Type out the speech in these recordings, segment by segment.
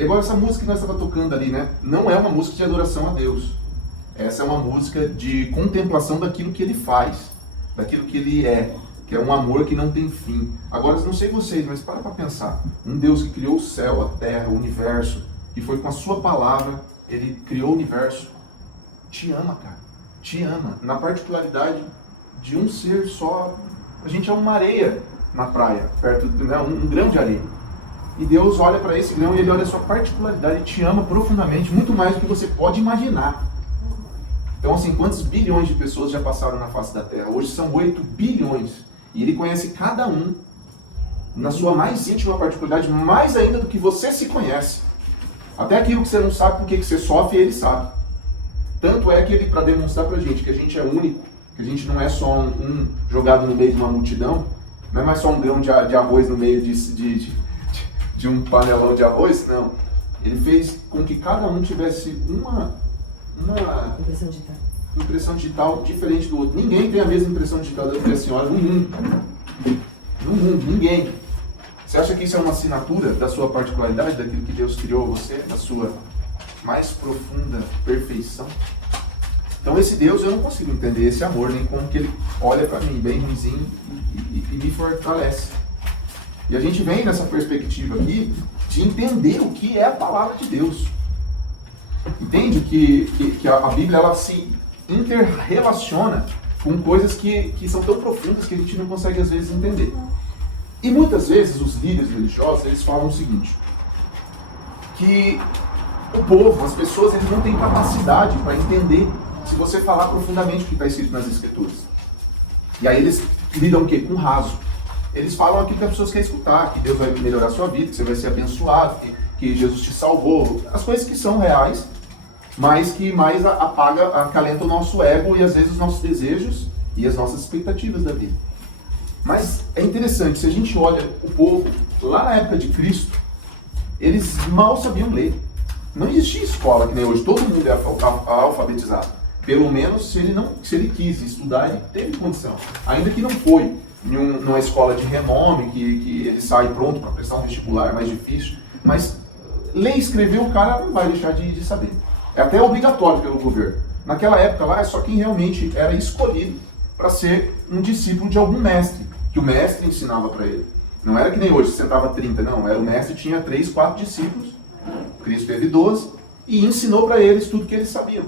E agora essa música que nós estávamos tocando ali, né? Não é uma música de adoração a Deus. Essa é uma música de contemplação daquilo que Ele faz, daquilo que Ele é, que é um amor que não tem fim. Agora, não sei vocês, mas para pensar. Um Deus que criou o céu, a terra, o universo, que foi com a sua palavra, Ele criou o universo, te ama, cara. Te ama. Na particularidade de um ser só. A gente é uma areia na praia, perto, né, um grão de areia. E Deus olha para esse grão e Ele olha a sua particularidade e te ama profundamente, muito mais do que você pode imaginar. Então, assim, quantos bilhões de pessoas já passaram na face da Terra? Hoje são 8 bilhões. E Ele conhece cada um na sua mais íntima particularidade, mais ainda do que você se conhece. Até aquilo que você não sabe porque que você sofre, Ele sabe. Tanto é que Ele, para demonstrar pra gente que a gente é único, que a gente não é só um jogado no meio de uma multidão, não é mais só um grão de arroz no meio de um panelão de arroz, não. Ele fez com que cada um tivesse uma impressão digital diferente do outro. Ninguém tem a mesma impressão digital da senhora no mundo. No mundo, ninguém. Você acha que isso é uma assinatura da sua particularidade, daquilo que Deus criou você, da sua mais profunda perfeição? Então esse Deus eu não consigo entender, esse amor, nem como que Ele olha para mim, bem ruimzinho, e me fortalece. E a gente vem nessa perspectiva aqui de entender o que é a palavra de Deus. Entende que a Bíblia ela se interrelaciona com coisas que são tão profundas que a gente não consegue às vezes entender. E muitas vezes os líderes religiosos eles falam o seguinte, que o povo, as pessoas, eles não têm capacidade para entender se você falar profundamente o que está escrito nas Escrituras. E aí eles lidam o quê? Com raso. Eles falam aquilo que as pessoas querem escutar, que Deus vai melhorar a sua vida, que você vai ser abençoado, que Jesus te salvou. As coisas que são reais, mas que mais acalenta o nosso ego e às vezes os nossos desejos e as nossas expectativas da vida. Mas é interessante, se a gente olha o povo, lá na época de Cristo, eles mal sabiam ler. Não existia escola que nem hoje, todo mundo é alfabetizado. Pelo menos se ele quis estudar, ele teve condição. Ainda que não foi numa escola de renome, que ele sai pronto para prestar um vestibular mais difícil. Mas ler e escrever o cara não vai deixar de saber. É até obrigatório pelo governo. Naquela época lá, é só quem realmente era escolhido para ser um discípulo de algum mestre, que o mestre ensinava para ele. Não era que nem hoje, você sentava 30, não. Era o mestre tinha 3, 4 discípulos. Cristo teve 12 e ensinou para eles tudo que ele sabia.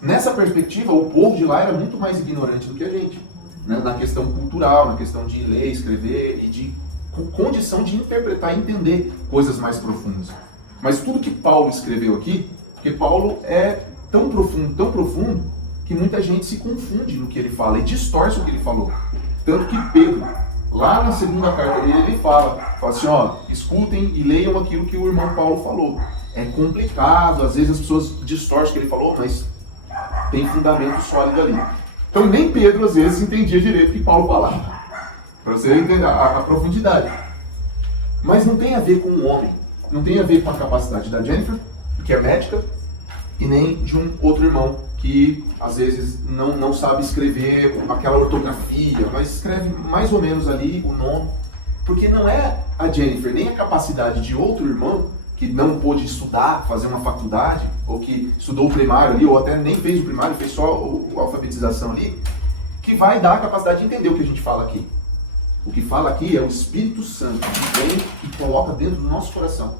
Nessa perspectiva, o povo de lá era muito mais ignorante do que a gente, né? Na questão cultural, na questão de ler, escrever e de condição de interpretar e entender coisas mais profundas. Mas tudo que Paulo escreveu aqui, porque Paulo é tão profundo, que muita gente se confunde no que ele fala e distorce o que ele falou. Tanto que Pedro, lá na segunda carta dele, ele fala assim, ó, escutem e leiam aquilo que o irmão Paulo falou. É complicado, às vezes as pessoas distorcem o que ele falou, mas tem fundamento sólido ali. Então nem Pedro, às vezes, entendia direito o que Paulo falava. Para você entender a profundidade. Mas não tem a ver com o homem. Não tem a ver com a capacidade da Jennifer, que é médica, e nem de um outro irmão que, às vezes, não sabe escrever aquela ortografia, mas escreve mais ou menos ali o nome. Porque não é a Jennifer, nem a capacidade de outro irmão que não pôde estudar, fazer uma faculdade, ou que estudou o primário ali, ou até nem fez o primário, fez só a alfabetização ali, que vai dar a capacidade de entender o que a gente fala aqui. O que fala aqui é o Espírito Santo, que vem e coloca dentro do nosso coração.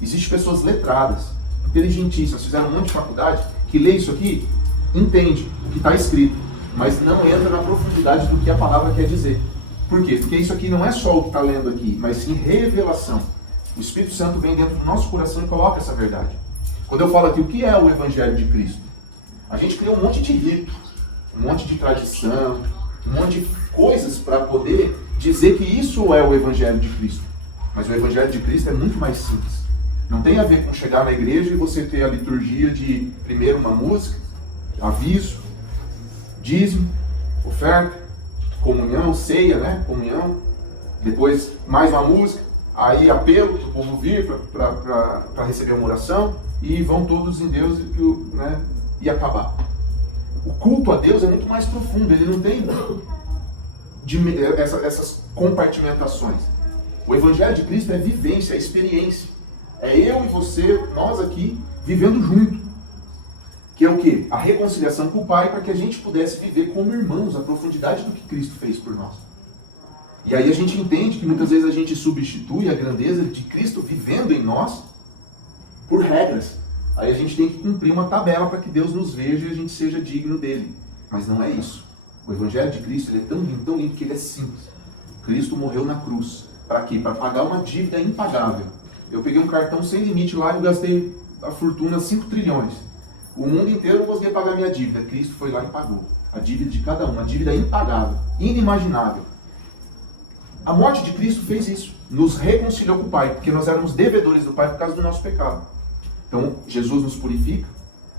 Existem pessoas letradas, inteligentíssimas, fizeram um monte de faculdade, que lê isso aqui, entende o que está escrito, mas não entra na profundidade do que a palavra quer dizer. Por quê? Porque isso aqui não é só o que está lendo aqui, mas sim revelação. O Espírito Santo vem dentro do nosso coração e coloca essa verdade. Quando eu falo aqui o que é o Evangelho de Cristo, a gente criou um monte de rito, um monte de tradição, um monte de coisas para poder dizer que isso é o Evangelho de Cristo. Mas o Evangelho de Cristo é muito mais simples. Não tem a ver com chegar na igreja e você ter a liturgia de primeiro uma música, aviso, dízimo, oferta, comunhão, ceia, né? Comunhão, depois mais uma música, aí apelo para o povo vir para receber uma oração e vão todos em Deus, né? E acabar. O culto a Deus é muito mais profundo, ele não tem essas compartimentações. O Evangelho de Cristo é vivência, é experiência. É eu e você, nós aqui, vivendo junto. Que é o quê? A reconciliação com o Pai, para que a gente pudesse viver como irmãos, a profundidade do que Cristo fez por nós. E aí a gente entende que muitas vezes a gente substitui a grandeza de Cristo vivendo em nós por regras. Aí a gente tem que cumprir uma tabela para que Deus nos veja e a gente seja digno dele. Mas não é isso. O Evangelho de Cristo ele é tão lindo que ele é simples. Cristo morreu na cruz. Para quê? Para pagar uma dívida impagável. Eu peguei um cartão sem limite lá e eu gastei a fortuna 5 trilhões. O mundo inteiro não conseguia pagar minha dívida. Cristo foi lá e pagou. A dívida de cada um, uma dívida impagável, inimaginável. A morte de Cristo fez isso. Nos reconciliou com o Pai, porque nós éramos devedores do Pai por causa do nosso pecado. Então, Jesus nos purifica.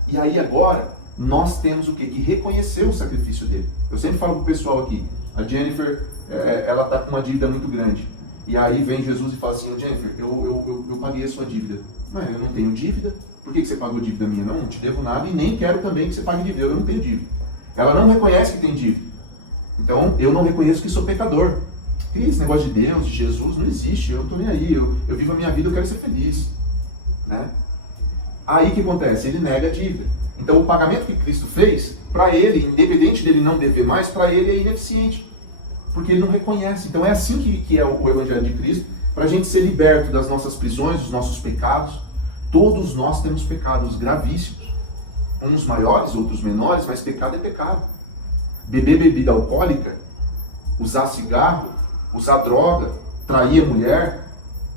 E aí agora, nós temos o quê? Que reconhecer o sacrifício dele. Eu sempre falo pro pessoal aqui, a Jennifer, ela está com uma dívida muito grande. E aí vem Jesus e fala assim, Jennifer, eu paguei a sua dívida. Mas eu não tenho dívida. Por que você pagou dívida minha? Não te devo nada e nem quero também que você pague dívida. Eu não tenho dívida. Ela não reconhece que tem dívida. Então, eu não reconheço que sou pecador. Que esse negócio de Deus, de Jesus, não existe. Eu não estou nem aí. Eu vivo a minha vida, eu quero ser feliz. Né? Aí o que acontece? Ele nega a dívida. Então, o pagamento que Cristo fez, para ele, independente dele não dever mais, para ele é ineficiente. Porque ele não reconhece. Então, é assim que é o Evangelho de Cristo, para a gente ser liberto das nossas prisões, dos nossos pecados. Todos nós temos pecados gravíssimos. Uns maiores, outros menores, mas pecado é pecado. Beber bebida alcoólica, usar cigarro, usar droga, trair a mulher,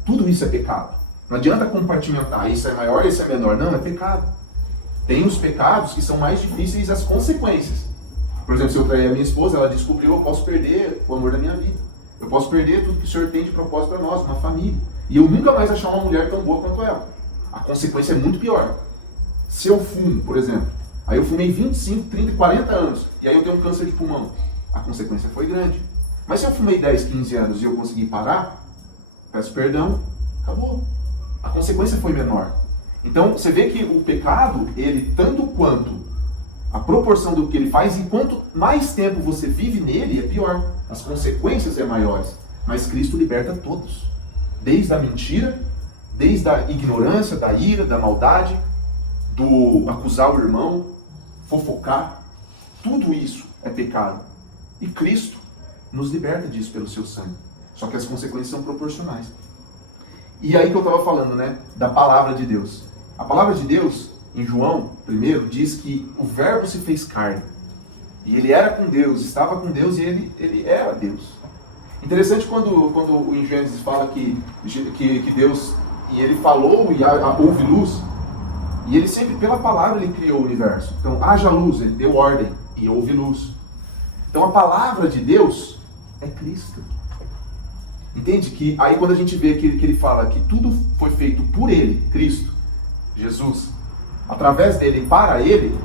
tudo isso é pecado. Não adianta compartimentar, isso é maior, isso é menor. Não, é pecado. Tem os pecados que são mais difíceis as consequências. Por exemplo, se eu trair a minha esposa, ela descobriu, eu posso perder o amor da minha vida. Eu posso perder tudo que o Senhor tem de propósito para nós, uma família. E eu nunca mais achar uma mulher tão boa quanto ela. A consequência é muito pior. Se eu fumo, por exemplo, aí eu fumei 25, 30, 40 anos, e aí eu tenho um câncer de pulmão, a consequência foi grande. Mas se eu fumei 10, 15 anos e eu consegui parar, peço perdão, acabou. A consequência foi menor. Então, você vê que o pecado, ele, tanto quanto a proporção do que ele faz, e quanto mais tempo você vive nele, é pior. As consequências é maiores. Mas Cristo liberta todos. Desde a mentira, desde a ignorância, da ira, da maldade, do acusar o irmão, fofocar, tudo isso é pecado. E Cristo nos liberta disso pelo seu sangue. Só que as consequências são proporcionais. E aí que eu estava falando, né, da palavra de Deus. A palavra de Deus, em João 1, diz que o verbo se fez carne. E ele era com Deus, estava com Deus e ele era Deus. Interessante quando o em Gênesis fala que Deus, e ele falou e houve luz, e ele sempre, pela palavra, ele criou o universo. Então, haja luz, ele deu ordem e houve luz. Então, a palavra de Deus é Cristo. Entende? Que aí quando a gente vê que ele fala que tudo foi feito por ele, Cristo, Jesus, através dele e para ele,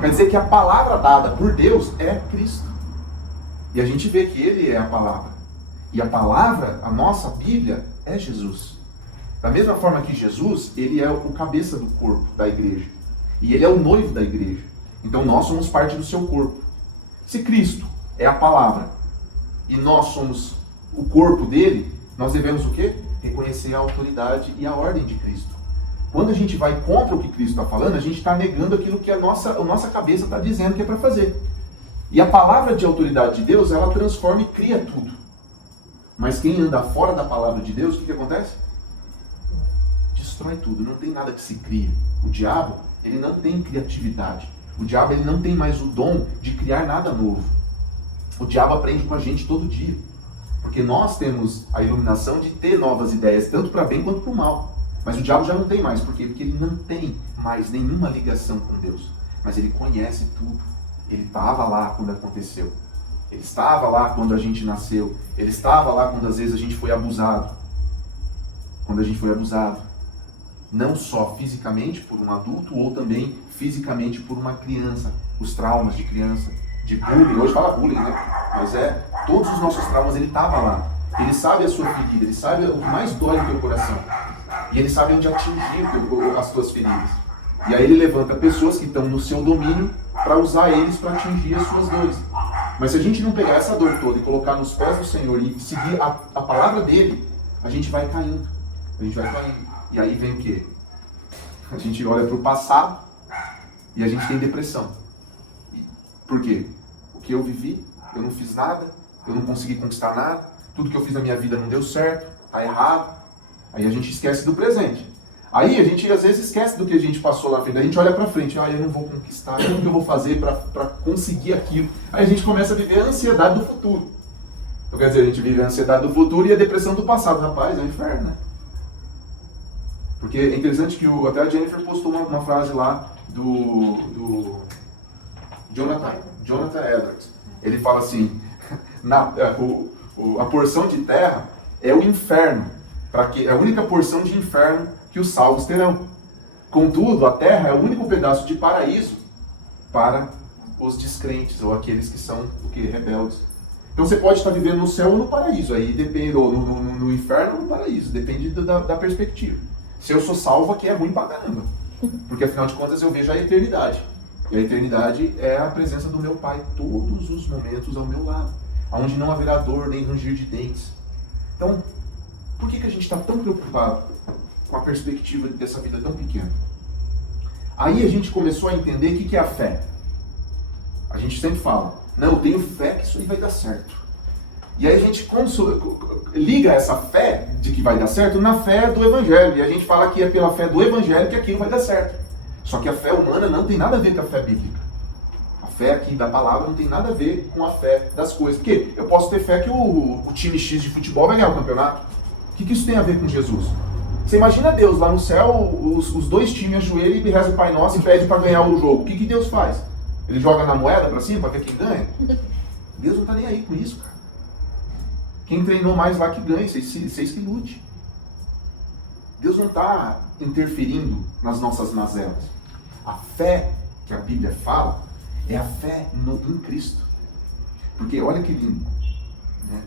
quer dizer que a palavra dada por Deus é Cristo. E a gente vê que ele é a palavra. E a palavra, a nossa Bíblia, é Jesus. Da mesma forma que Jesus, ele é o cabeça do corpo da igreja. E ele é o noivo da igreja. Então nós somos parte do seu corpo. Se Cristo é a palavra e nós somos o corpo dele, nós devemos o quê? Reconhecer a autoridade e a ordem de Cristo. Quando a gente vai contra o que Cristo está falando, a gente está negando aquilo que a nossa cabeça está dizendo que é para fazer. E a palavra de autoridade de Deus, ela transforma e cria tudo. Mas quem anda fora da palavra de Deus, o que acontece? Destrói tudo, não tem nada que se cria. O diabo, ele não tem criatividade. O diabo, ele não tem mais o dom de criar nada novo. O diabo aprende com a gente todo dia. Porque nós temos a iluminação de ter novas ideias, tanto para bem quanto para o mal. Mas o diabo já não tem mais. Por quê? Porque ele não tem mais nenhuma ligação com Deus. Mas ele conhece tudo. Ele estava lá quando aconteceu. Ele estava lá quando a gente nasceu. Ele estava lá quando às vezes a gente foi abusado. Quando a gente foi abusado. Não só fisicamente por um adulto, ou também fisicamente por uma criança. Os traumas de criança, de bullying. Hoje fala bullying, né? Mas todos os nossos traumas, ele estava lá. Ele sabe a sua ferida, ele sabe o que mais dói no teu coração. E ele sabe onde atingir as tuas feridas. E aí ele levanta pessoas que estão no seu domínio para usar eles para atingir as suas dores. Mas se a gente não pegar essa dor toda e colocar nos pés do Senhor e seguir a palavra dele, a gente vai caindo. A gente vai caindo. E aí vem o quê? A gente olha para o passado e a gente tem depressão. Por quê? O que eu vivi, eu não fiz nada, eu não consegui conquistar nada, tudo que eu fiz na minha vida não deu certo, tá errado. Aí a gente esquece do presente. Aí a gente às vezes esquece do que a gente passou lá frente. A gente olha pra frente, eu não vou conquistar, como que eu vou fazer pra conseguir aquilo? Aí a gente começa a viver a ansiedade do futuro. Então quer dizer, a gente vive a ansiedade do futuro e a depressão do passado. Rapaz, é um inferno, né? Porque é interessante que até a Jennifer postou uma frase lá do Jonathan Edwards. Ele fala assim, a porção de terra é o inferno, é a única porção de inferno que os salvos terão. Contudo, a terra é o único pedaço de paraíso para os descrentes, ou aqueles que são rebeldes. Então você pode estar vivendo no céu ou no paraíso, aí depende, ou no inferno ou no paraíso, depende da perspectiva. Se eu sou salvo, aqui é ruim pra caramba, porque afinal de contas eu vejo a eternidade. E a eternidade é a presença do meu Pai todos os momentos ao meu lado, onde não haverá dor nem ranger de dentes. Então, por que a gente está tão preocupado com a perspectiva dessa vida tão pequena? Aí a gente começou a entender o que é a fé. A gente sempre fala, não, eu tenho fé que isso aí vai dar certo. E aí a gente liga essa fé de que vai dar certo na fé do Evangelho. E a gente fala que é pela fé do Evangelho que aquilo vai dar certo. Só que a fé humana não tem nada a ver com a fé bíblica. A fé aqui da palavra não tem nada a ver com a fé das coisas. Porque eu posso ter fé que o time X de futebol vai ganhar o campeonato. O que isso tem a ver com Jesus? Você imagina Deus lá no céu, os dois times ajoelham e rezam o Pai Nosso e pedem para ganhar o jogo. O que Deus faz? Ele joga na moeda para cima para ver quem ganha? Deus não está nem aí com isso, cara. Quem treinou mais lá que ganha, vocês que lute. Deus não está interferindo nas nossas mazelas. A fé que a Bíblia fala é a fé em Cristo. Porque olha que lindo, né?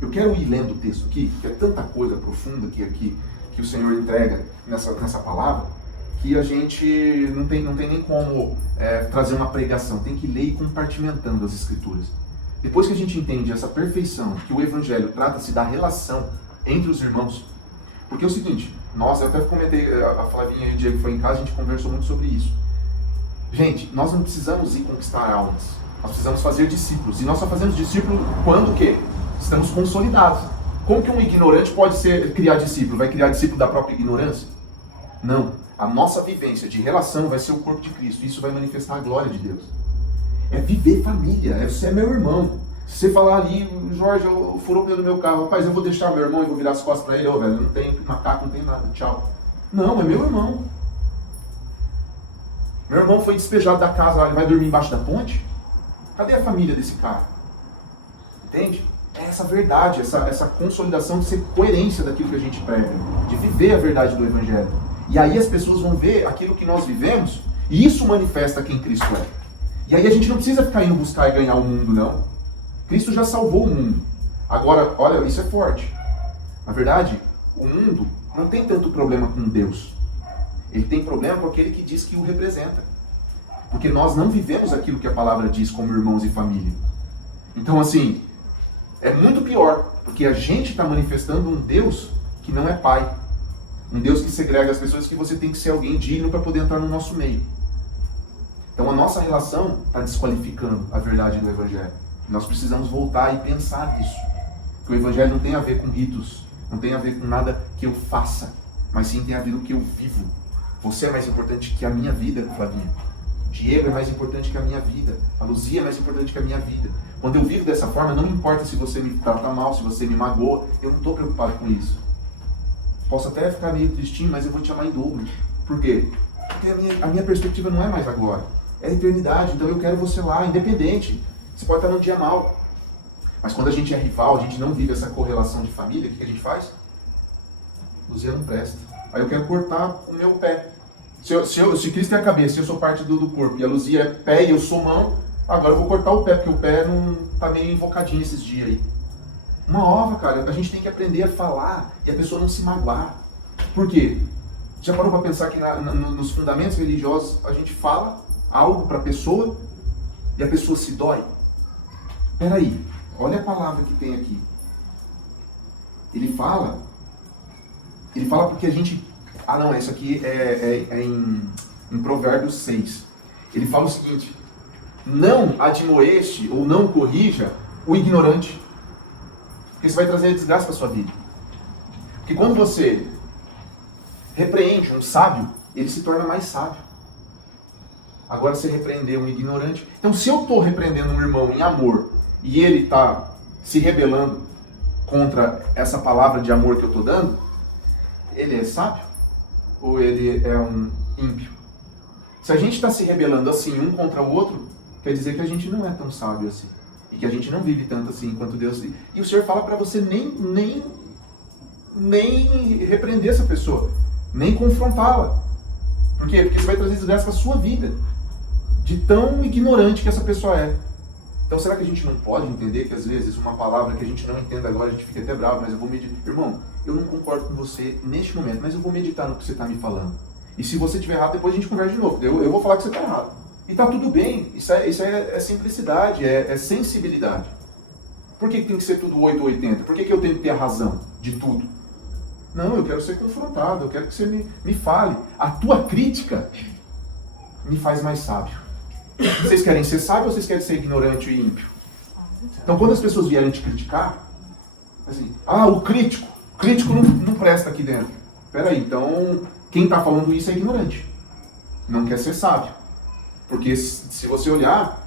Eu quero ir lendo o texto aqui, que é tanta coisa profunda que o Senhor entrega nessa palavra, que a gente não tem nem como trazer uma pregação, tem que ler e compartimentando as Escrituras. Depois que a gente entende essa perfeição, que o Evangelho trata-se da relação entre os irmãos, porque é o seguinte, eu até comentei, a Flavinha e o Diego foi em casa, a gente conversou muito sobre isso. Gente, nós não precisamos ir conquistar almas, nós precisamos fazer discípulos, e nós só fazemos discípulo quando o quê? Estamos consolidados. Como que um ignorante pode criar discípulo? Vai criar discípulo da própria ignorância? Não. A nossa vivência de relação vai ser o corpo de Cristo. Isso vai manifestar a glória de Deus. É viver família. Você é meu irmão. Se você falar ali, Jorge, furou o pneu do meu carro. Rapaz, eu vou deixar meu irmão e vou virar as costas para ele. Velho, não tem macaco, não tem nada. Tchau. Não, é meu irmão. Meu irmão foi despejado da casa, ele vai dormir embaixo da ponte? Cadê a família desse cara? Entende? É essa verdade, essa consolidação de ser coerência daquilo que a gente prega, de viver a verdade do Evangelho. E aí as pessoas vão ver aquilo que nós vivemos, e isso manifesta quem Cristo é. E aí a gente não precisa ficar indo buscar e ganhar o mundo, não. Cristo já salvou o mundo. Agora, olha, isso é forte. Na verdade, o mundo não tem tanto problema com Deus. Ele tem problema com aquele que diz que o representa. Porque nós não vivemos aquilo que a palavra diz como irmãos e família. Então, assim, é muito pior, porque a gente está manifestando um Deus que não é pai. Um Deus que segrega as pessoas, que você tem que ser alguém digno para poder entrar no nosso meio. Então a nossa relação está desqualificando a verdade do Evangelho. Nós precisamos voltar e pensar nisso. Que o Evangelho não tem a ver com ritos, não tem a ver com nada que eu faça, mas sim tem a ver com o que eu vivo. Você é mais importante que a minha vida, Flavinha. Diego é mais importante que a minha vida. A Luzia é mais importante que a minha vida. Quando eu vivo dessa forma, não me importa se você me trata mal, se você me magoa, eu não estou preocupado com isso. Posso até ficar meio tristinho, mas eu vou te amar em dobro. Por quê? Porque a minha perspectiva não é mais agora. É a eternidade, então eu quero você lá, independente. Você pode estar num dia mal. Mas quando a gente é rival, a gente não vive essa correlação de família, o que a gente faz? Luzia não presta. Aí eu quero cortar o meu pé. Se Cristo é a cabeça, se eu sou parte do corpo, e a Luzia é pé e eu sou mão, agora eu vou cortar o pé, porque o pé não tá meio invocadinho esses dias aí. Uma ova, cara, a gente tem que aprender a falar e a pessoa não se magoar. Por quê? Já parou para pensar que nos fundamentos religiosos a gente fala algo para a pessoa e a pessoa se dói? Peraí, olha a palavra que tem aqui. Ele fala porque a gente Ah, não, isso aqui é em Provérbios 6. Ele fala o seguinte: não admoeste ou não corrija o ignorante, porque isso vai trazer desgraça para a sua vida. Porque quando você repreende um sábio, ele se torna mais sábio. Agora, você repreender um ignorante... Então, se eu estou repreendendo um irmão em amor e ele está se rebelando contra essa palavra de amor que eu estou dando, ele é sábio ou ele é um ímpio? Se a gente está se rebelando assim um contra o outro, quer dizer que a gente não é tão sábio assim. E que a gente não vive tanto assim quanto Deus. E o Senhor fala para você nem repreender essa pessoa, nem confrontá-la. Por quê? Porque isso vai trazer desgraça para a sua vida, de tão ignorante que essa pessoa é. Então, será que a gente não pode entender que às vezes uma palavra que a gente não entende agora, a gente fica até bravo, mas eu vou meditar. Irmão, eu não concordo com você neste momento, mas eu vou meditar no que você está me falando. E se você estiver errado, depois a gente conversa de novo. Eu vou falar que você está errado. E está tudo bem. Isso é simplicidade, é sensibilidade. Por que tem que ser tudo 8 ou 80? Por que eu tenho que ter a razão de tudo? Não, eu quero ser confrontado, eu quero que você me fale. A tua crítica me faz mais sábio. Vocês querem ser sábios ou vocês querem ser ignorante e ímpio? Então, quando as pessoas vierem te criticar, assim, o crítico não presta aqui dentro. Peraí, então, quem está falando isso é ignorante. Não quer ser sábio. Porque se você olhar,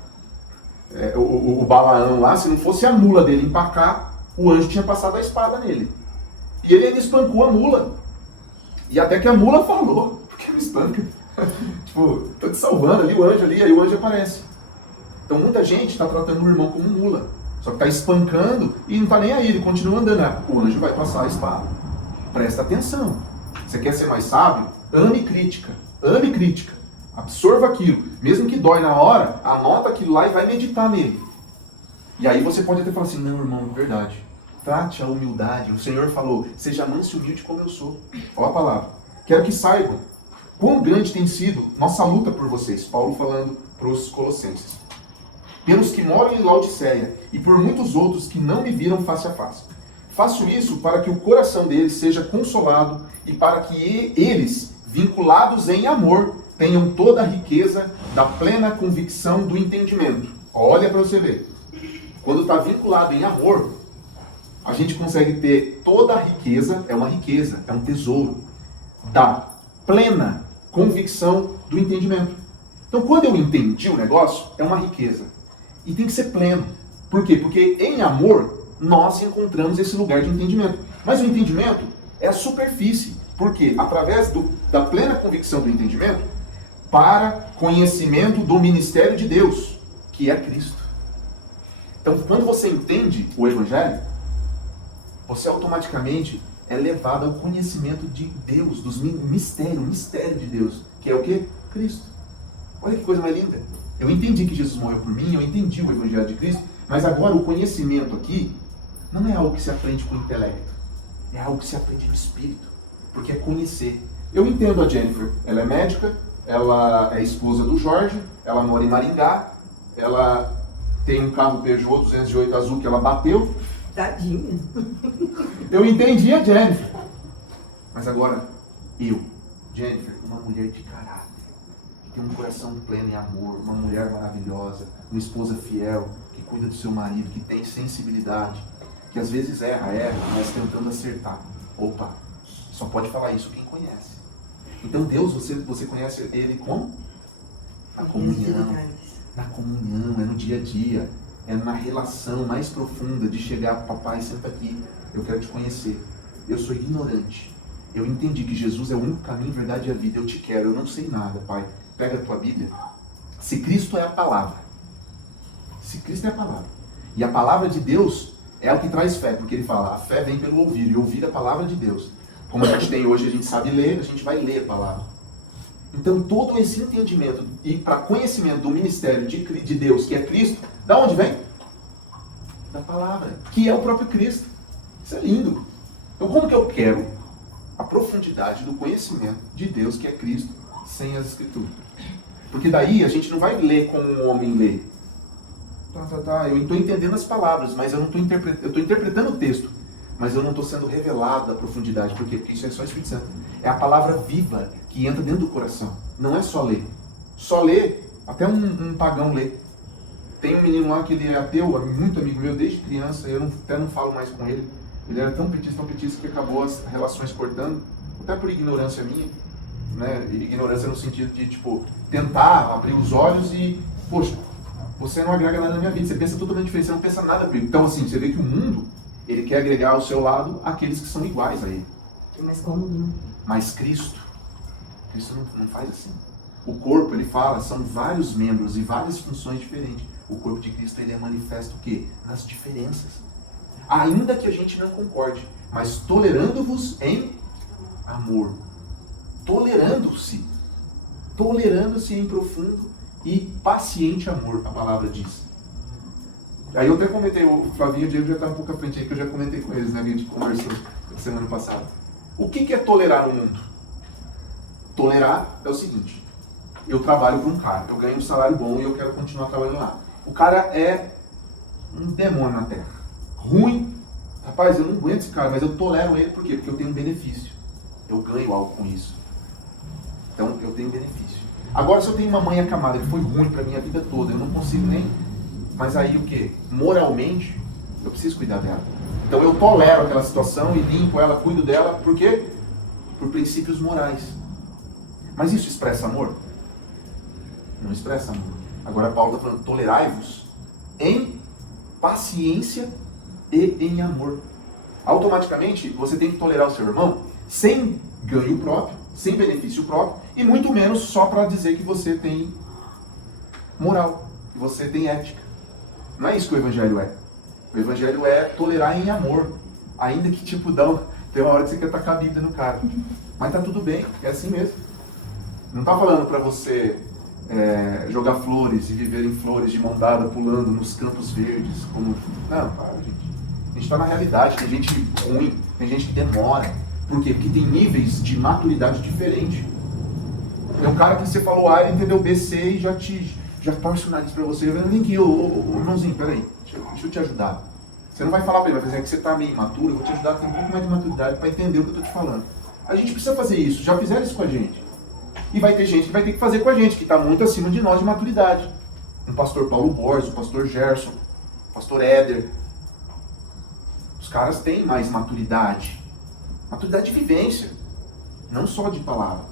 o Balaão lá, se não fosse a mula dele empacar, o anjo tinha passado a espada nele. E ele ainda espancou a mula. E até que a mula falou, porque me espanca. Tipo, tô te salvando ali, o anjo ali, aí o anjo aparece. Então muita gente está tratando o irmão como mula. Só que está espancando e não está nem aí, ele continua andando. O anjo vai passar a espada. Presta atenção. Você quer ser mais sábio? Ame crítica. Ame crítica. Absorva aquilo. Mesmo que dói na hora, anota aquilo lá e vai meditar nele. E aí você pode até falar assim, não, irmão, verdade. Trate a humildade. O Senhor falou, seja manso e humilde como eu sou. Olha a palavra. Quero que saibam quão grande tem sido nossa luta por vocês. Paulo falando para os Colossenses. Pelos que moram em Laodiceia e por muitos outros que não me viram face a face. Faço isso para que o coração deles seja consolado e para que eles, vinculados em amor, tenham toda a riqueza da plena convicção do entendimento. Olha para você ver. Quando está vinculado em amor, a gente consegue ter toda a riqueza, é uma riqueza, é um tesouro, da plena convicção do entendimento. Então, quando eu entendi o negócio, é uma riqueza. E tem que ser pleno. Por quê? Porque em amor, nós encontramos esse lugar de entendimento. Mas o entendimento é a superfície. Por quê? Através da plena convicção do entendimento, para conhecimento do ministério de Deus, que é Cristo. Então, quando você entende o Evangelho, você automaticamente é levado ao conhecimento de Deus, dos mistério de Deus, que é o quê? Cristo. Olha que coisa mais linda. Eu entendi que Jesus morreu por mim, eu entendi o Evangelho de Cristo, mas agora o conhecimento aqui não é algo que se aprende com o intelecto, é algo que se aprende no Espírito, porque é conhecer. Eu entendo a Jennifer, ela é médica, ela é esposa do Jorge, ela mora em Maringá, ela tem um carro Peugeot 208 azul que ela bateu. Tadinha. Eu entendi a Jennifer. Mas agora, Jennifer, uma mulher de caráter, que tem um coração pleno em amor, uma mulher maravilhosa, uma esposa fiel, que cuida do seu marido, que tem sensibilidade, que às vezes erra, mas tentando acertar. Opa, só pode falar isso quem conhece. Então Deus, você conhece Ele como? Na comunhão. Na comunhão, é no dia a dia. É na relação mais profunda de chegar, papai, senta aqui, eu quero te conhecer. Eu sou ignorante. Eu entendi que Jesus é o único caminho, verdade e a vida. Eu te quero, eu não sei nada, pai. Pega a tua Bíblia. Se Cristo é a palavra. Se Cristo é a palavra. E a palavra de Deus é o que traz fé, porque ele fala, a fé vem pelo ouvir, e ouvir a palavra de Deus. Como a gente tem hoje, a gente sabe ler, a gente vai ler a palavra. Então, todo esse entendimento e para conhecimento do ministério de Deus, que é Cristo, da onde vem? Da palavra, que é o próprio Cristo. Isso é lindo. Então, como que eu quero a profundidade do conhecimento de Deus, que é Cristo, sem as Escrituras? Porque daí a gente não vai ler como um homem lê. Eu estou entendendo as palavras, mas eu não estou interpretando. Eu estou interpretando o texto. mas eu não estou sendo revelado da profundidade. Por quê? Porque isso é só o Espírito Santo. É a palavra viva que entra dentro do coração. Não é só ler. Só ler, até um pagão lê. Tem um menino lá que ele é ateu, muito amigo meu desde criança, eu até não falo mais com ele. Ele era tão petista que acabou as relações cortando, até por ignorância minha, né? Ignorância no sentido de, tipo, tentar abrir os olhos e, poxa, você não agrega nada na minha vida, você pensa totalmente diferente, você não pensa nada comigo. Então, assim, você vê que o mundo, ele quer agregar ao seu lado aqueles que são iguais a ele. É mais cômodo, né? Mas Cristo não faz assim. O corpo, ele fala, são vários membros e várias funções diferentes. O corpo de Cristo, ele é manifesto o quê? Nas diferenças. Ainda que a gente não concorde, mas tolerando-vos em amor. Tolerando-se em profundo e paciente amor, a palavra diz. Aí eu até comentei, o Flavinho e o Diego já está um pouco à frente aí, que eu já comentei com eles, né? A gente conversou semana passada. O que é tolerar no mundo? Tolerar é o seguinte: eu trabalho para um cara, eu ganho um salário bom e eu quero continuar trabalhando lá. O cara é um demônio na terra, ruim. Rapaz, eu não aguento esse cara, mas eu tolero ele por quê? Porque eu tenho um benefício. Eu ganho algo com isso. Então, eu tenho benefício. Agora, se eu tenho uma mãe acamada que foi ruim para minha vida toda, eu não consigo nem... Mas aí o quê? Moralmente, eu preciso cuidar dela. Então, eu tolero aquela situação e limpo ela, cuido dela. Por quê? Por princípios morais. Mas isso expressa amor? Não expressa amor. Agora Paulo está falando, tolerai-vos em paciência e em amor. Automaticamente, você tem que tolerar o seu irmão sem ganho próprio, sem benefício próprio, e muito menos só para dizer que você tem moral, que você tem ética. Não é isso que o Evangelho é. O Evangelho é tolerar em amor, ainda que tipo tem uma hora que você quer tacar a Bíblia no cara. Mas tá tudo bem, é assim mesmo. Não está falando para você jogar flores e viver em flores de mão dada, pulando nos campos verdes. Como... Não, para, gente. A gente está na realidade, tem gente ruim, tem gente que demora. Por quê? Porque tem níveis de maturidade diferentes. Tem um cara que você falou A, ele entendeu B, C e já torce o nariz para você. Eu vem aqui, ô irmãozinho, peraí, deixa eu te ajudar. Você não vai falar para ele, vai dizer que você está meio imaturo, eu vou te ajudar a ter um pouco mais de maturidade para entender o que eu estou te falando. A gente precisa fazer isso, já fizeram isso com a gente. E vai ter gente que vai ter que fazer com a gente, que está muito acima de nós de maturidade. Um pastor Paulo Borges, o pastor Gerson, o pastor Éder. Os caras têm mais maturidade. Maturidade de vivência. Não só de palavra,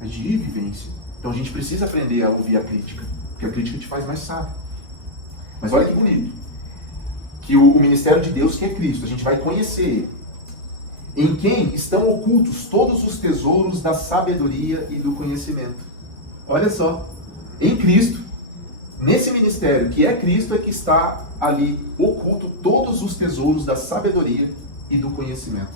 mas de vivência. Então a gente precisa aprender a ouvir a crítica, porque a crítica te faz mais sábio. Mas olha que bonito. Que o ministério de Deus, que é Cristo, a gente vai conhecer ele. Em quem estão ocultos todos os tesouros da sabedoria e do conhecimento. Olha só, em Cristo, nesse ministério que é Cristo, é que está ali oculto todos os tesouros da sabedoria e do conhecimento.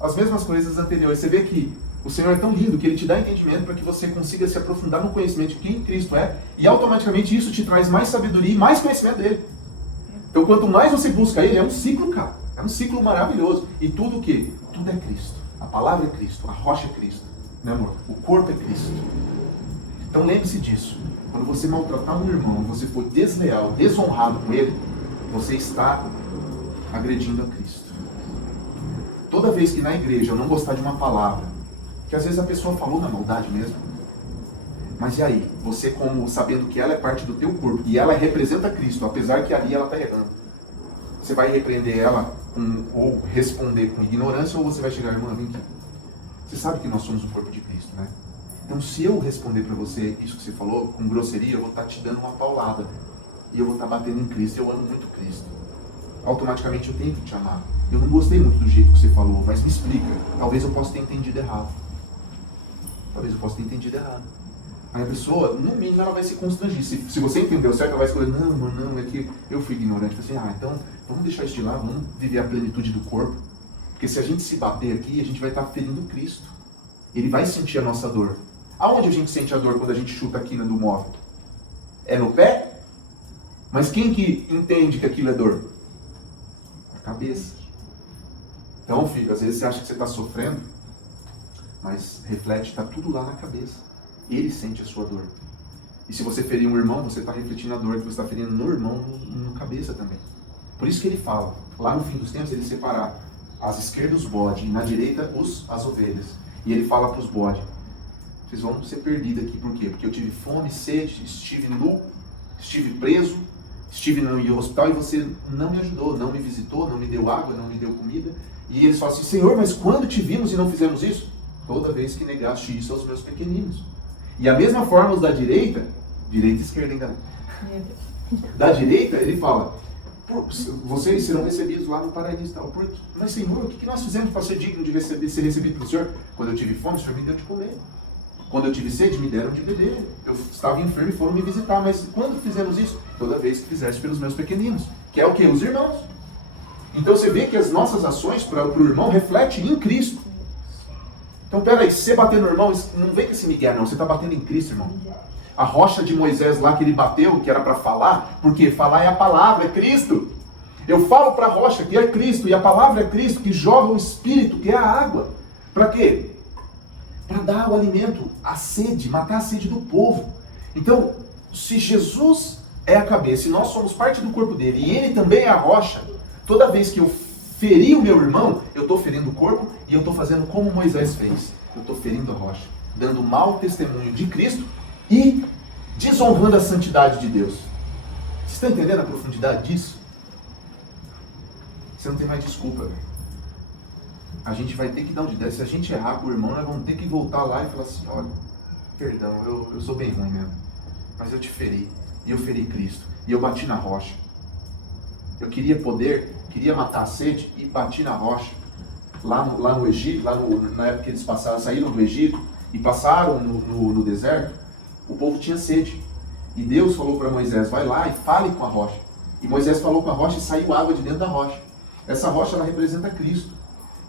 As mesmas coisas anteriores. Você vê que o Senhor é tão lindo que Ele te dá entendimento para que você consiga se aprofundar no conhecimento de quem Cristo é, e automaticamente isso te traz mais sabedoria e mais conhecimento dele. Então quanto mais você busca Ele, é um ciclo, cara. É um ciclo maravilhoso. E tudo o quê? Tudo é Cristo. A palavra é Cristo, a rocha é Cristo. Meu amor, o corpo é Cristo. Então lembre-se disso. Quando você maltratar um irmão, você for desleal, desonrado com ele, você está agredindo a Cristo. Toda vez que na igreja eu não gostar de uma palavra, que às vezes a pessoa falou na maldade mesmo, mas e aí? Você, como sabendo que ela é parte do teu corpo e ela representa Cristo, apesar que ali ela está errando, você vai repreender ela ou responder com ignorância, ou você vai chegar, irmã, vem aqui. Você sabe que nós somos o corpo de Cristo, né? Então, se eu responder para você isso que você falou, com grosseria, eu vou estar te dando uma paulada. E eu vou estar batendo em Cristo. Eu amo muito Cristo. Automaticamente eu tenho que te amar. Eu não gostei muito do jeito que você falou, mas me explica. Talvez eu possa ter entendido errado. Aí a pessoa, no mínimo, ela vai se constrangir. Se você entendeu certo, ela vai escolher, não, é que eu fui ignorante. Assim, então vamos deixar isso de lá, vamos viver a plenitude do corpo. Porque se a gente se bater aqui, a gente vai estar ferindo Cristo. Ele vai sentir a nossa dor. Aonde a gente sente a dor quando a gente chuta a quina do móvel? É no pé? Mas quem que entende que aquilo é dor? A cabeça. Então, filho, às vezes você acha que você está sofrendo, mas reflete, está tudo lá na cabeça. Ele sente a sua dor. E se você ferir um irmão, você está refletindo a dor que você está ferindo no irmão, na cabeça também. Por isso que ele fala, lá no fim dos tempos, ele separar às esquerdas os bodes, e na direita as ovelhas. E ele fala para os bodes: vocês vão ser perdidos aqui, por quê? Porque eu tive fome, sede, estive nu, estive preso, estive no hospital e você não me ajudou, não me visitou, não me deu água, não me deu comida. E eles falam assim: Senhor, mas quando te vimos e não fizemos isso? Toda vez que negaste isso aos meus pequeninos. E a mesma forma os da direita e esquerda ainda. Da direita, ele fala: vocês serão recebidos lá no paraíso. Tal. Mas Senhor, o que nós fizemos para ser digno de ser recebido pelo Senhor? Quando eu tive fome, o Senhor me deu de comer. Quando eu tive sede, me deram de beber. Eu estava enfermo e foram me visitar. Mas quando fizemos isso? Toda vez que fizeste pelos meus pequeninos. Que é o quê? Os irmãos. Então você vê que as nossas ações para o irmão refletem em Cristo. Então peraí, se você bater no irmão, não vem com esse migué não. Você está batendo em Cristo, irmão. A rocha de Moisés lá que ele bateu, que era para falar, porque falar é a palavra, é Cristo. Eu falo para a rocha que é Cristo, e a palavra é Cristo, que jorra o Espírito, que é a água. Para quê? Para dar o alimento, a sede, matar a sede do povo. Então, se Jesus é a cabeça e nós somos parte do corpo dele, e ele também é a rocha, toda vez que eu ferir o meu irmão, eu estou ferindo o corpo e eu estou fazendo como Moisés fez. Eu estou ferindo a rocha, dando mau testemunho de Cristo e desonrando a santidade de Deus. Você está entendendo a profundidade disso? Você não tem mais desculpa, velho. A gente vai ter que dar um de 10. Se a gente errar com o irmão, nós vamos ter que voltar lá e falar assim: olha, perdão, eu sou bem ruim mesmo, mas eu te feri, e eu feri Cristo, e eu bati na rocha. Eu queria poder, queria matar a sede e bati na rocha. Lá no Egito, na época que eles saíram do Egito e passaram no deserto, o povo tinha sede. E Deus falou para Moisés: vai lá e fale com a rocha. E Moisés falou com a rocha e saiu água de dentro da rocha. Essa rocha, ela representa Cristo.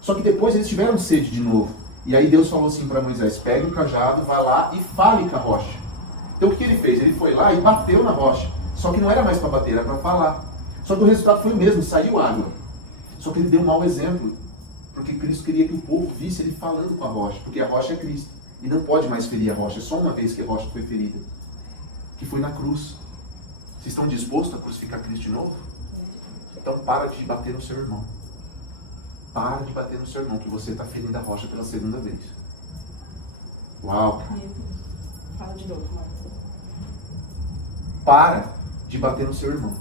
Só que depois eles tiveram sede de novo. E aí Deus falou assim para Moisés: pegue o cajado, vai lá e fale com a rocha. Então o que ele fez? Ele foi lá e bateu na rocha. Só que não era mais para bater, era para falar. Só que o resultado foi o mesmo, saiu água. Só que ele deu um mau exemplo. Porque Cristo queria que o povo visse ele falando com a rocha. Porque a rocha é Cristo. E não pode mais ferir a rocha. É só uma vez que a rocha foi ferida. Que foi na cruz. Vocês estão dispostos a crucificar Cristo de novo? Então para de bater no seu irmão. Para de bater no seu irmão, que você está ferindo a rocha pela segunda vez. Uau! Fala de novo, Marcos. Para de bater no seu irmão.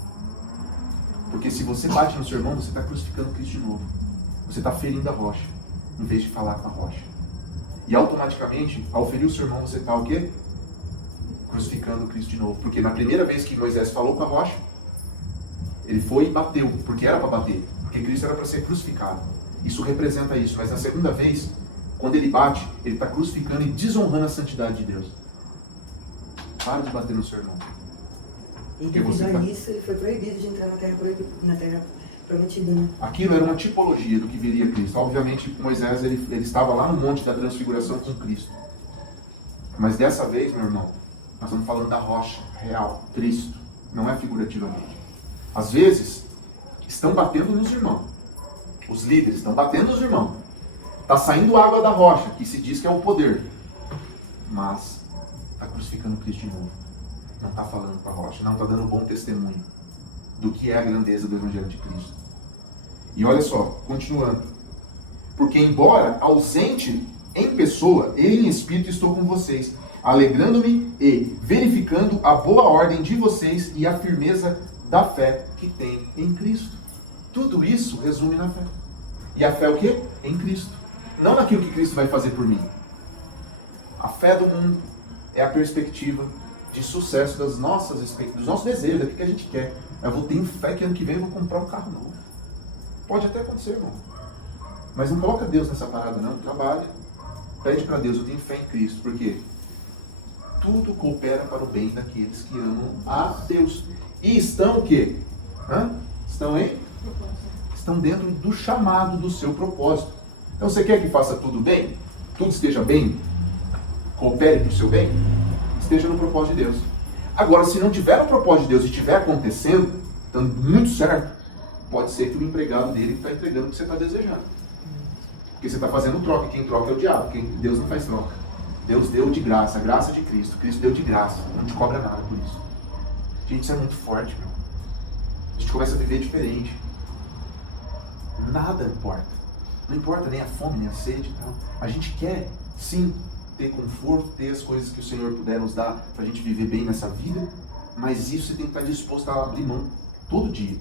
Porque se você bate no seu irmão, você está crucificando Cristo de novo. Você está ferindo a rocha, em vez de falar com a rocha. E automaticamente, ao ferir o seu irmão, você está o quê? Crucificando Cristo de novo. Porque na primeira vez que Moisés falou com a rocha, ele foi e bateu, porque era para bater. Porque Cristo era para ser crucificado. Isso representa isso. Mas na segunda vez, quando ele bate, ele está crucificando e desonrando a santidade de Deus. Para de bater no seu irmão. E devido a isso, ele foi proibido de entrar na terra prometida. Né? Aquilo era uma tipologia do que viria Cristo. Obviamente, Moisés ele estava lá no Monte da Transfiguração com Cristo. Mas dessa vez, meu irmão, nós estamos falando da rocha real, Cristo. Não é figurativamente. Às vezes, estão batendo nos irmãos. Os líderes estão batendo nos irmãos. Está saindo água da rocha, que se diz que é o poder. Mas está crucificando Cristo de novo. Não está falando com a rocha. Não está dando bom testemunho do que é a grandeza do Evangelho de Cristo. E olha só, continuando. Porque embora ausente em pessoa, eu em espírito estou com vocês, alegrando-me e verificando a boa ordem de vocês e a firmeza da fé que tem em Cristo. Tudo isso resume na fé. E a fé é o quê? Em Cristo. Não naquilo que Cristo vai fazer por mim. A fé do mundo é a perspectiva de sucesso das nossas expectativas, dos nossos desejos, daquilo que a gente quer. Eu tenho fé que ano que vem eu vou comprar um carro novo. Pode até acontecer, irmão. Mas não coloca Deus nessa parada, não. Trabalha. Pede para Deus, eu tenho fé em Cristo. Por quê? Tudo coopera para o bem daqueles que amam a Deus. E estão o quê? Estão dentro do chamado do seu propósito. Então você quer que faça tudo bem? Tudo esteja bem? Coopere para o seu bem? Esteja no propósito de Deus. Agora, se não tiver no propósito de Deus e estiver acontecendo, estando muito certo, pode ser que o empregado dele está entregando o que você está desejando. Porque você está fazendo troca, e quem troca é o diabo, Deus não faz troca. Deus deu de graça, a graça de Cristo. Cristo deu de graça, não te cobra nada por isso. Gente, isso é muito forte, meu. A gente começa a viver diferente. Nada importa. Não importa nem a fome, nem a sede e tal. A gente quer, sim, ter conforto, ter as coisas que o Senhor puder nos dar para a gente viver bem nessa vida, mas isso você tem que estar disposto a abrir mão todo dia.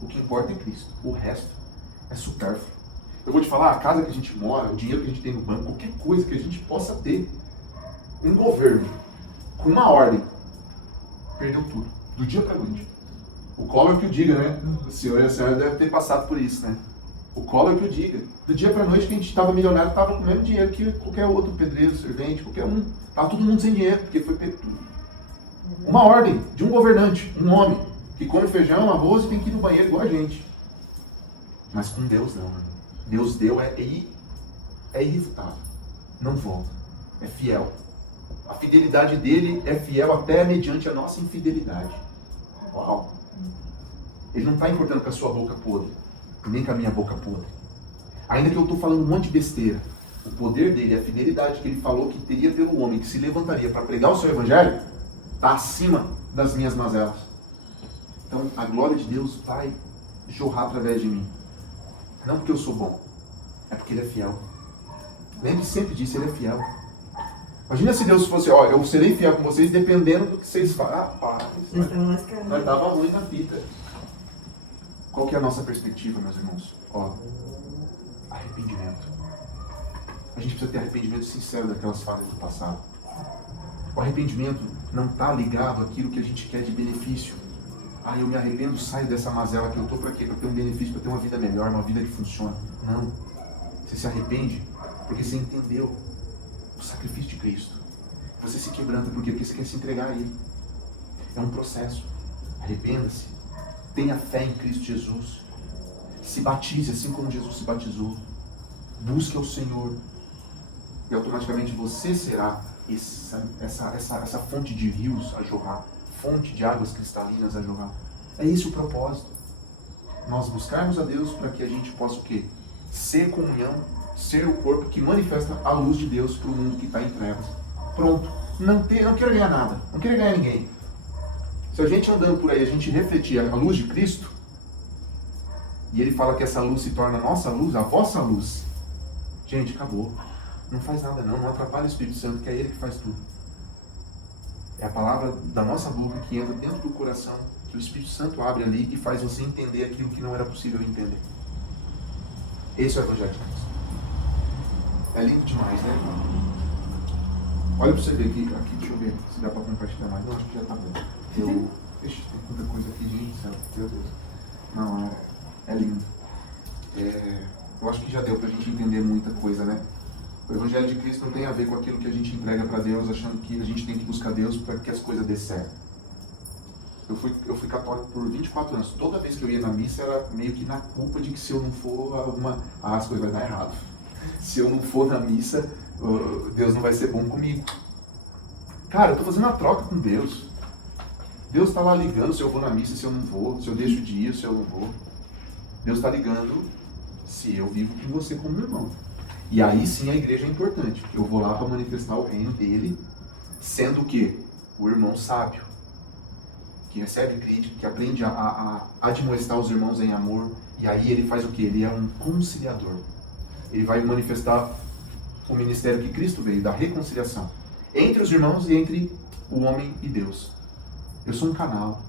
O que importa é Cristo. O resto é supérfluo. Eu vou te falar, a casa que a gente mora, o dinheiro que a gente tem no banco, qualquer coisa que a gente possa ter, um governo com uma ordem, perdeu tudo, do dia para a noite. O Collor que o diga, né? O senhor e a senhora devem ter passado por isso, né? O Collor que o diga. Do dia para a noite que a gente estava milionário, estava com o mesmo dinheiro que qualquer outro pedreiro, servente, qualquer um. Estava todo mundo sem dinheiro, porque foi perdido tudo. Uma ordem de um governante, um homem, que come feijão, arroz e tem que ir no banheiro igual a gente. Mas com Deus não, né? Deus deu, é irrefutável. Não volta. É fiel. A fidelidade dele é fiel até mediante a nossa infidelidade. Uau! Ele não está importando com a sua boca podre, nem com a minha boca podre. Ainda que eu estou falando um monte de besteira, o poder dele, a fidelidade que ele falou que teria pelo homem que se levantaria para pregar o seu evangelho, está acima das minhas mazelas. Então a glória de Deus vai jorrar através de mim. Não porque eu sou bom, é porque ele é fiel. Lembre sempre disso, ele é fiel. Imagina se Deus fosse, ó, eu serei fiel com vocês dependendo do que vocês falam. Ah, pá, nós estava ruim na vida. Qual que é a nossa perspectiva, meus irmãos? Ó, arrependimento. A gente precisa ter arrependimento sincero daquelas falhas do passado. O arrependimento não está ligado àquilo que a gente quer de benefício. Ah, eu me arrependo, saio dessa mazela que eu estou para quê? Para ter um benefício, para ter uma vida melhor, uma vida que funciona. Não. Você se arrepende porque você entendeu o sacrifício de Cristo. Você se quebranta porque você quer se entregar a Ele. É um processo. Arrependa-se. Tenha fé em Cristo Jesus. Se batize assim como Jesus se batizou. Busque ao Senhor. E automaticamente você será essa fonte de rios a jorrar. Fonte de águas cristalinas a jorrar. É esse o propósito. Nós buscarmos a Deus para que a gente possa o quê? Ser comunhão, ser o corpo que manifesta a luz de Deus para o mundo que está em trevas. Pronto. Não quero ganhar nada. Não quero ganhar ninguém. Se a gente andando por aí, a gente refletir a luz de Cristo, e ele fala que essa luz se torna a nossa luz, a vossa luz, gente, acabou. Não faz nada não atrapalha o Espírito Santo, que é ele que faz tudo. É a palavra da nossa boca que entra dentro do coração, que o Espírito Santo abre ali e faz você entender aquilo que não era possível entender. Esse é o Evangelho de Cristo. É lindo demais, né, irmão? Olha para você ver aqui, deixa eu ver se dá para compartilhar mais. Não, acho que já está bom. Ixi, tem tanta coisa aqui, gente, céu, meu Deus. Não, é lindo. Eu acho que já deu para a gente entender muita coisa, né? O Evangelho de Cristo não tem a ver com aquilo que a gente entrega para Deus, achando que a gente tem que buscar Deus para que as coisas dê certo. Eu fui católico por 24 anos. Toda vez que eu ia na missa era meio que na culpa de que se eu não for, as coisas vão dar errado. Se eu não for na missa, Deus não vai ser bom comigo. Cara, eu estou fazendo uma troca com Deus. Deus está lá ligando se eu vou na missa, se eu não vou, se eu deixo de ir, se eu não vou. Deus está ligando se eu vivo com você como meu irmão. E aí sim a igreja é importante, porque eu vou lá para manifestar o reino dele, sendo o quê? O irmão sábio, que recebe crítica, que aprende a admoestar os irmãos em amor, e aí ele faz o quê? Ele é um conciliador. Ele vai manifestar o ministério que Cristo veio, da reconciliação, entre os irmãos e entre o homem e Deus. Eu sou um canal,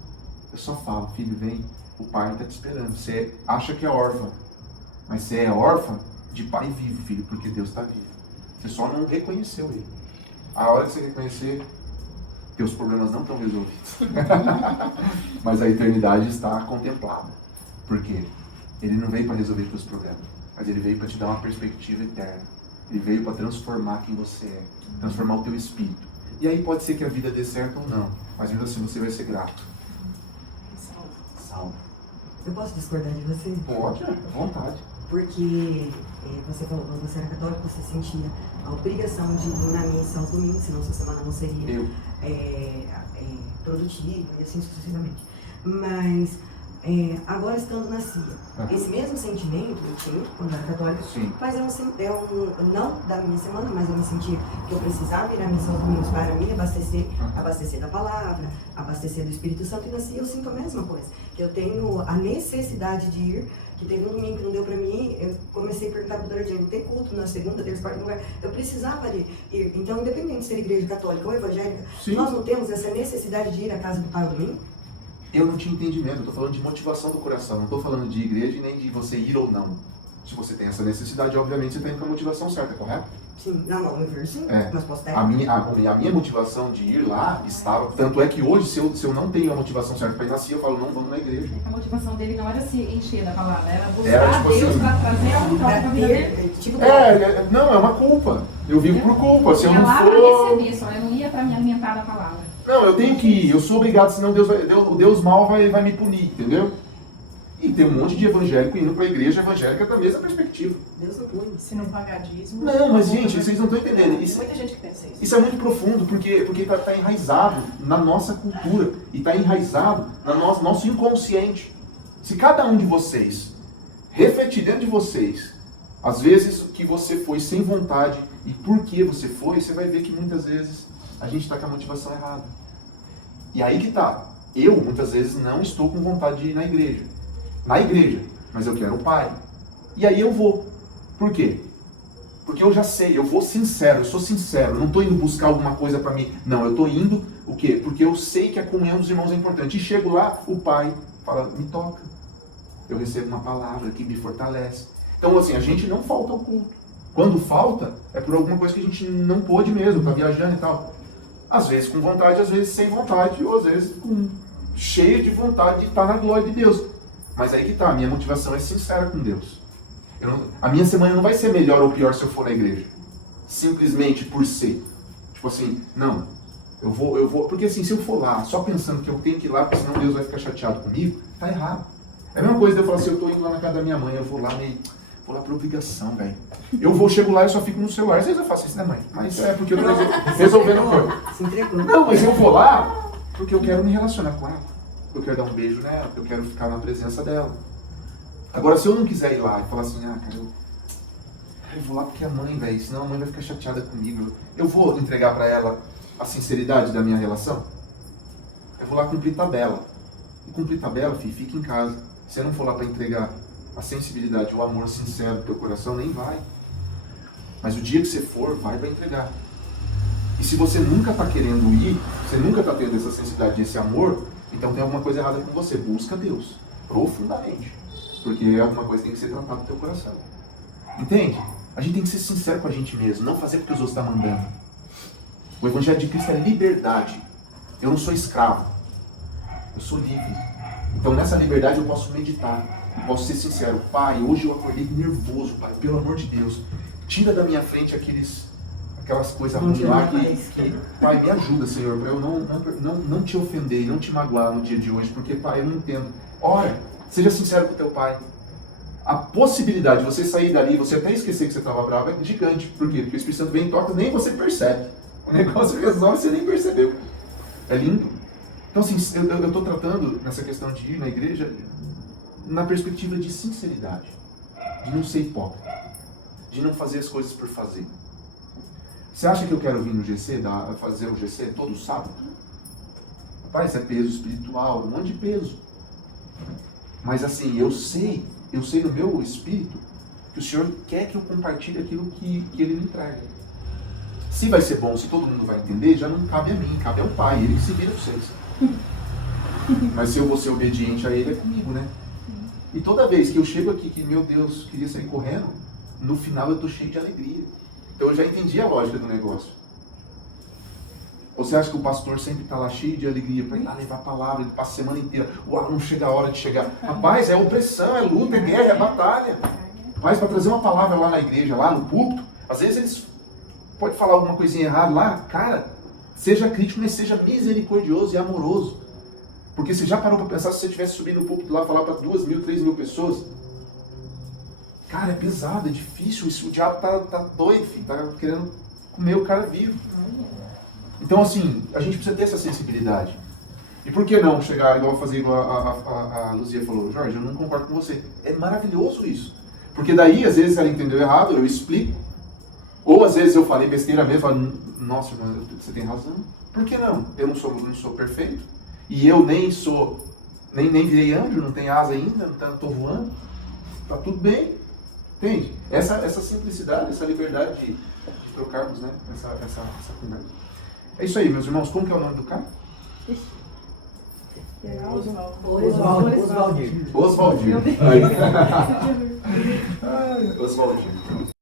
eu só falo, filho, vem, o pai está te esperando. Você acha que é órfã, mas você é órfã de pai vivo, filho, porque Deus está vivo. Você só não reconheceu ele. A hora que você reconhecer, teus problemas não estão resolvidos. Mas a eternidade está contemplada. Por quê? Ele não veio para resolver teus problemas, mas ele veio para te dar uma perspectiva eterna. Ele veio para transformar quem você é, transformar o teu espírito. E aí pode ser que a vida dê certo ou não, mas mesmo assim você vai ser grato. Salvo. Eu posso discordar de você? Pode, à vontade. Porque você falou, quando você era católico, você sentia a obrigação de ir na missa aos domingos, senão sua semana não seria produtiva e assim sucessivamente. Mas agora estando na CIA, esse mesmo sentimento eu tinha quando eu era católico, mas não da minha semana, mas eu me sentia que eu precisava ir à missa aos domingos para me abastecer da palavra, abastecer do Espírito Santo, e na CIA eu sinto a mesma coisa, que eu tenho a necessidade de ir, que teve um domingo que não deu para mim, eu comecei comecei a perguntar para a doutora Jane, tem culto na segunda, terça, quarta lugar? Eu precisava ir. Então, independente de ser igreja católica ou evangélica, Sim. nós não temos essa necessidade de ir à casa do Pai ao domingo? Eu não tinha entendimento, eu estou falando de motivação do coração, não estou falando de igreja e nem de você ir ou não. Se você tem essa necessidade, obviamente você está indo com a motivação certa, correto? Sim, não, no ver sim, É. mas posso ter. A minha motivação de ir lá estava. Tanto é que hoje, se eu não tenho a motivação certa para ir na CIA, eu falo, não, vamos na igreja. A motivação dele não era se encher da palavra, era buscar Era, tipo Deus assim, para trazer algo para a vida dele. Tipo, Não, é uma culpa. Eu vivo por culpa. Se eu ia não lá for. para receber só, eu não ia para me alimentar da palavra. Não, eu tenho que ir, eu sou obrigado, senão o Deus mal vai me punir, entendeu? E tem um monte de evangélico indo para a igreja evangélica da mesma perspectiva. Deus não pune. Se não pagar dízimo. Não, mas gente, vocês não estão entendendo. Tem muita gente que pensa isso. Isso é muito profundo, porque está enraizado na nossa cultura e está enraizado no nosso inconsciente. Se cada um de vocês refletir dentro de vocês, às vezes que você foi sem vontade e por que você foi, você vai ver que muitas vezes a gente está com a motivação errada. E aí que tá. Eu, muitas vezes, não estou com vontade de ir na igreja. Mas eu quero o Pai. E aí eu vou. Por quê? Porque eu já sei, eu vou sincero, eu sou sincero, não estou indo buscar alguma coisa para mim. Não, eu estou indo, o quê? Porque eu sei que a comunhão dos irmãos é importante. E chego lá, o Pai fala, me toca. Eu recebo uma palavra que me fortalece. Então, assim, a gente não falta ao culto. Quando falta, é por alguma coisa que a gente não pôde mesmo, está viajando e tal. Às vezes com vontade, às vezes sem vontade, ou às vezes cheio de vontade de estar na glória de Deus. Mas aí que tá, a minha motivação é sincera com Deus. A minha semana não vai ser melhor ou pior se eu for na igreja. Simplesmente por ser. Tipo assim, não. Eu vou. Porque assim, se eu for lá só pensando que eu tenho que ir lá, porque senão Deus vai ficar chateado comigo, tá errado. É a mesma coisa de eu falar assim, eu tô indo lá na casa da minha mãe, eu vou lá por obrigação, velho. Chego lá e só fico no celular. Às vezes eu faço isso, né, mãe? Mas é porque eu tô resolvendo coisa. Se entregou. Não, mas eu vou lá porque eu quero me relacionar com ela. Eu quero dar um beijo nela, eu quero ficar na presença dela. Agora, se eu não quiser ir lá e falar assim, cara, eu vou lá porque é a mãe, velho, senão a mãe vai ficar chateada comigo. Eu vou entregar pra ela a sinceridade da minha relação? Eu vou lá cumprir tabela. E cumprir tabela, filho, fica em casa. Se eu não for lá pra entregar a sensibilidade, o amor sincero do teu coração, nem vai. Mas o dia que você for, vai pra entregar. E se você nunca tá querendo ir, você nunca tá tendo essa sensibilidade, esse amor, então tem alguma coisa errada com você. Busca Deus, profundamente. Porque é alguma coisa que tem que ser tratada no teu coração. Entende? A gente tem que ser sincero com a gente mesmo, não fazer porque os outros estão mandando. O Evangelho de Cristo é liberdade. Eu não sou escravo. Eu sou livre. Então nessa liberdade eu posso meditar. Eu posso ser sincero. Pai, hoje eu acordei nervoso, Pai, pelo amor de Deus. Tira da minha frente aquelas coisas ruins lá que... Pai, me ajuda, Senhor, para eu não te ofender e não te magoar no dia de hoje, porque, Pai, eu não entendo. Ora, seja sincero com o teu Pai. A possibilidade de você sair dali, você até esquecer que você estava bravo, é gigante. Por quê? Porque o Espírito Santo vem e toca, nem você percebe. O negócio resolve, você nem percebeu. É lindo. Então, assim, eu estou tratando nessa questão de ir na igreja na perspectiva de sinceridade, de não ser hipócrita, de não fazer as coisas por fazer. Você acha que eu quero vir no GC, fazer o GC todo sábado? Rapaz, isso é peso espiritual, um monte de peso. Mas assim, eu sei no meu espírito que o Senhor quer que eu compartilhe aquilo que Ele me entrega. Se vai ser bom, se todo mundo vai entender, já não cabe a mim, cabe ao Pai, Ele que se vira para vocês. Mas se eu vou ser obediente a Ele, é comigo, né? E toda vez que eu chego aqui, que meu Deus, queria sair correndo, no final eu estou cheio de alegria. Então eu já entendi a lógica do negócio. Ou você acha que o pastor sempre está lá cheio de alegria para ir lá levar a palavra, ele passa a semana inteira, não chega a hora de chegar. Rapaz, é opressão, é luta, é guerra, é batalha. Rapaz, para trazer uma palavra lá na igreja, lá no púlpito, às vezes eles podem falar alguma coisinha errada lá, cara, seja crítico, mas seja misericordioso e amoroso. Porque você já parou para pensar, se você tivesse subido no púlpito lá, falar para 2.000, 3.000 pessoas, cara, é pesado, é difícil, o diabo tá doido, filho, tá querendo comer o cara vivo. Então, assim, a gente precisa ter essa sensibilidade. E por que não chegar igual a Luzia falou, Jorge, eu não concordo com você. É maravilhoso isso. Porque daí, às vezes, ela entendeu errado, eu explico. Ou, às vezes, eu falei besteira mesmo, falo, nossa, irmã, você tem razão. Por que não? Eu não sou perfeito. E eu nem virei anjo, não tenho asa ainda, não estou voando. Tá tudo bem. Entende? Essa simplicidade, essa liberdade de trocarmos, né? Essa conversa. É isso aí, meus irmãos. Como que é o nome do cara? Oswaldir. Oswaldir. Oswaldir.